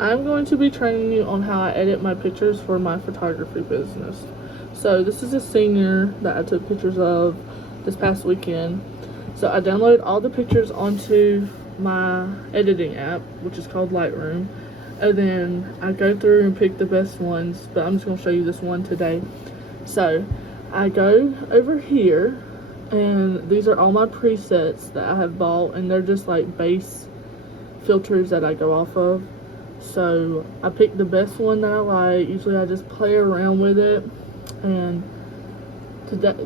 I'm going to be training you on how I edit my pictures for my photography business. So this is a senior that I took pictures of this past weekend. So I downloaded all the pictures onto my editing app, which is called Lightroom, and then I go through and pick the best ones, but I'm just going to show you this one today. So I go over here, and these are all my presets that I have bought, and they're just like base filters that I go off of. So I picked the best one that I like. Usually I just play around with it, and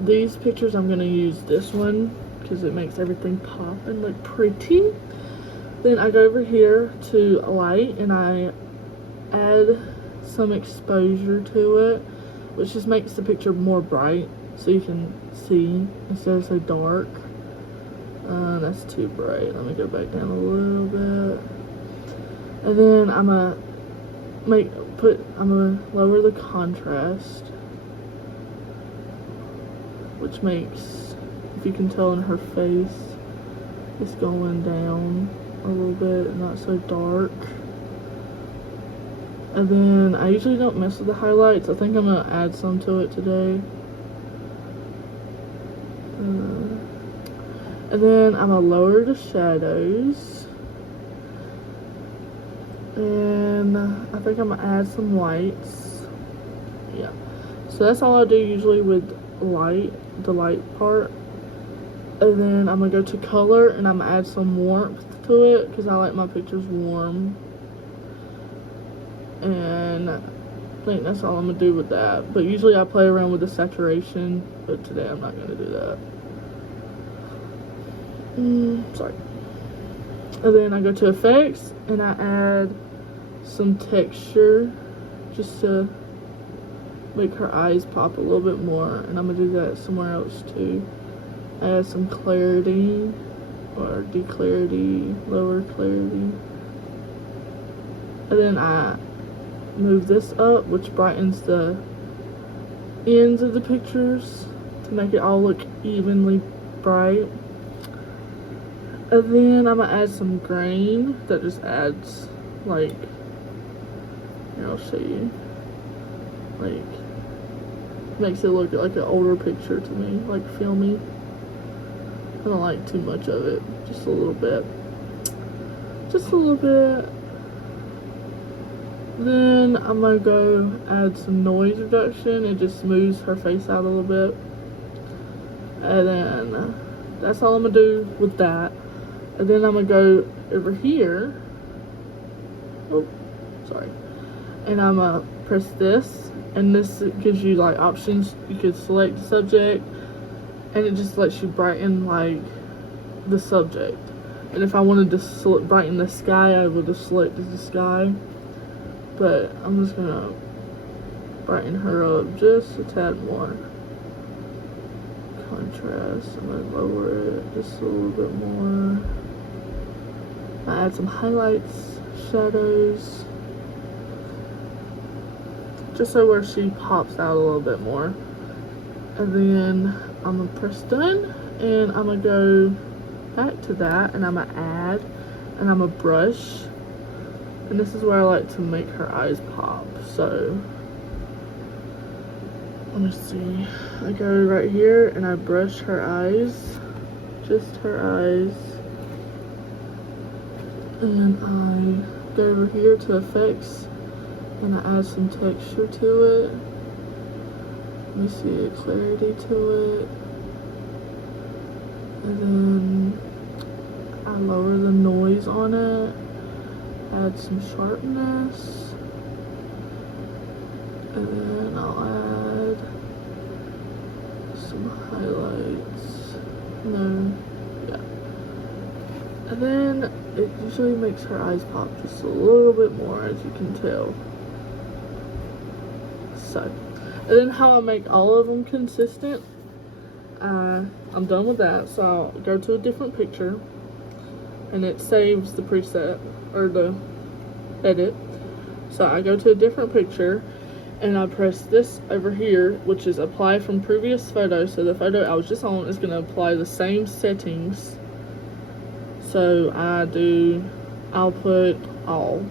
these pictures I'm going to use this one because it makes everything pop and look pretty. Then I go over here to light and I add some exposure to it, which just makes the picture more bright so you can see instead of so dark. That's too bright. Let me go back down a little bit. And then I'm gonna lower the contrast, which makes, if you can tell in her face, it's going down a little bit, not so dark. And then I usually don't mess with the highlights. I think I'm gonna add some to it today. And then I'm gonna lower the shadows. And I think I'm gonna add some lights. Yeah. So that's all I do usually with the light part. And then I'm gonna go to color and I'm gonna add some warmth to it because I like my pictures warm. And I think that's all I'm gonna do with that. But usually I play around with the saturation, but today I'm not gonna do that. Sorry. And then I go to effects and I add some texture just to make her eyes pop a little bit more, and I'm gonna do that somewhere else too. Add some clarity or declarity, lower clarity, and then I move this up, which brightens the ends of the pictures to make it all look evenly bright. And then I'm gonna add some grain that just adds, like, here, I'll show you, like, makes it look like an older picture to me, like filmy. I don't like too much of it, just a little bit. Just a little bit. Then I'm gonna go add some noise reduction. It just smooths her face out a little bit. And then that's all I'm gonna do with that. And then I'm gonna go over here. Oh, sorry. And I'm gonna press this, and this gives you like options. You could select the subject, and it just lets you brighten like the subject. And if I wanted to brighten the sky, I would have selected the sky. But I'm just gonna brighten her up just a tad more. Contrast, I'm gonna lower it just a little bit more. I add some highlights, shadows, just so where she pops out a little bit more. And then I'm gonna press done, and I'm gonna go back to that, and I'm gonna add, and I'm gonna brush. And this is where I like to make her eyes pop. So let me see. I go right here and I brush her eyes, just her eyes. And I go over here to effects and I add some texture to it. Let me see, clarity to it. And then I lower the noise on it, add some sharpness, and then I'll add some highlights. And then it usually makes her eyes pop just a little bit more, as you can tell. So, and then how I make all of them consistent, I'm done with that. So I'll go to a different picture, and it saves the preset or the edit. So I go to a different picture and I press this over here, which is apply from previous photo. So the photo I was just on is going to apply the same settings. So I'll put all.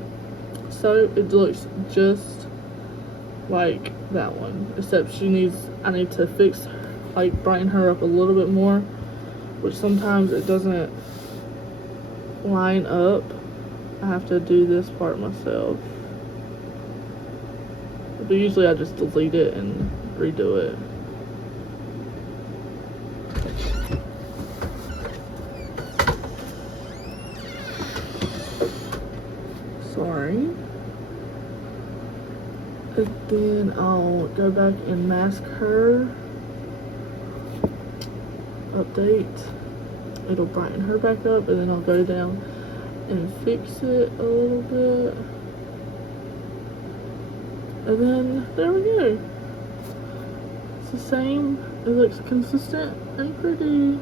so it looks just like that one, except I need to fix, like, brighten her up a little bit more, which sometimes it doesn't line up. I have to do this part myself, but usually I just delete it and redo it. Sorry. And then I'll go back and mask her. Update. It'll brighten her back up, and then I'll go down and fix it a little bit. And then there we go. It's the same. It looks consistent and pretty.